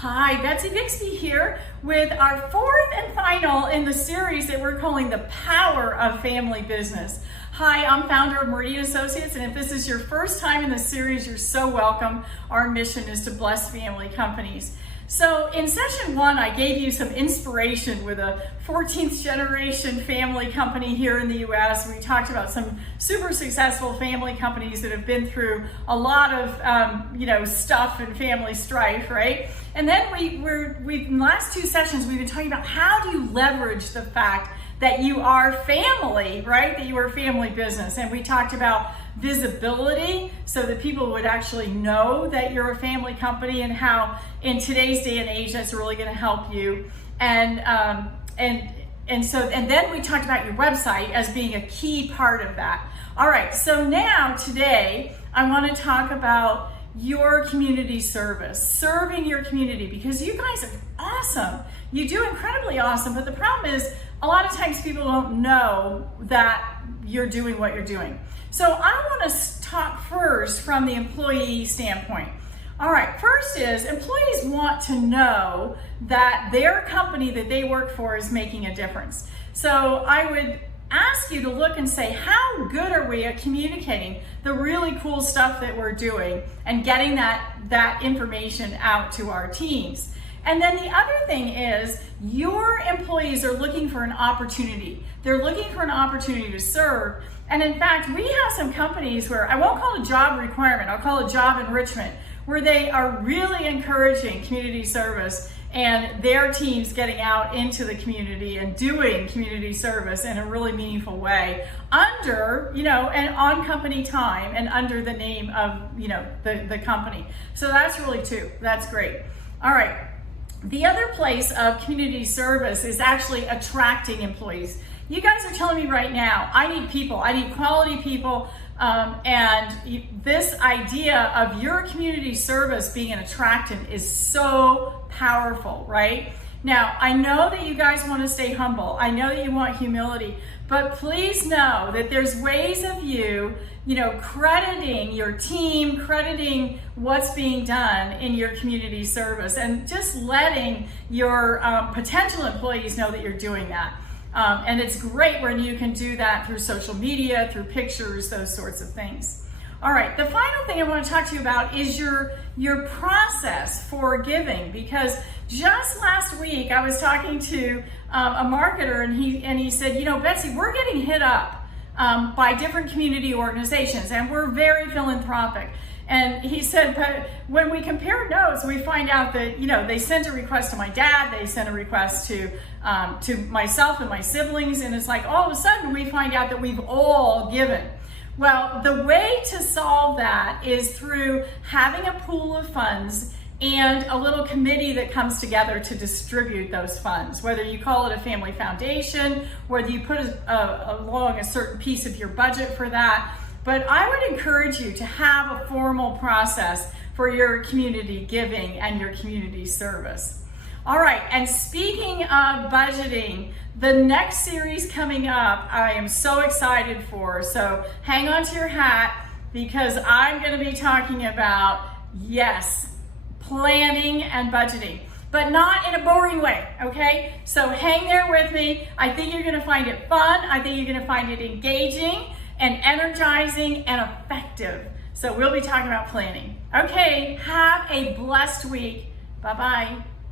Hi, Betsy Bixby here with our fourth and final in the series that we're calling The Power of Family Business. Hi, I'm founder of Meridian Associates, and if this is your first time in the series, you're so welcome. Our mission is to bless family companies. So in session one, I gave you some inspiration with a 14th generation family company here in the US. We talked about some super successful family companies that have been through a lot of stuff and family strife, right? And then in the last two sessions, we've been talking about how do you leverage the fact that you are family, right? That you are a family business. And we talked about visibility so that people would actually know that you're a family company, and how in today's day and age that's really going to help you. And then we talked about your website as being a key part of that. All right, so now today I want to talk about your community service, serving your community, because you guys are awesome. You do incredibly awesome, but the problem is a lot of times people don't know that you're doing what you're doing. So I want to talk first from the employee standpoint. All right, first is employees want to know that their company that they work for is making a difference. So I would ask you to look and say, how good are we at communicating the really cool stuff that we're doing and getting that information out to our teams? And then the other thing is your employees are looking for an opportunity. They're looking for an opportunity to serve. And in fact, we have some companies where I won't call it a job requirement, I'll call it job enrichment, where they are really encouraging community service and their teams getting out into the community and doing community service in a really meaningful way under, and on company time and under the name of, the company. So that's that's great. All right. The other place of community service is actually attracting employees. You guys are telling me right now, I need people, I need quality people, and this idea of your community service being an attractant is so powerful, right? Now, I know that you guys want to stay humble. I know that you want humility, but please know that there's ways of you, crediting your team, crediting what's being done in your community service, and just letting your potential employees know that you're doing that. And it's great when you can do that through social media, through pictures, those sorts of things. All right, the final thing I want to talk to you about is your process for giving, because just last week I was talking to a marketer, and he said, Betsy, we're getting hit up by different community organizations, and we're very philanthropic. And he said, but when we compare notes, we find out that, they sent a request to my dad, they sent a request to myself and my siblings, and it's like all of a sudden we find out that we've all given. Well, the way to solve that is through having a pool of funds and a little committee that comes together to distribute those funds, whether you call it a family foundation, whether you put along a certain piece of your budget for that. But I would encourage you to have a formal process for your community giving and your community service. All right, and speaking of budgeting, the next series coming up, I am so excited for. So hang on to your hat, because I'm going to be talking about, planning and budgeting, but not in a boring way, okay? So hang there with me. I think you're going to find it fun. I think you're going to find it engaging and energizing and effective. So we'll be talking about planning. Okay, have a blessed week. Bye-bye.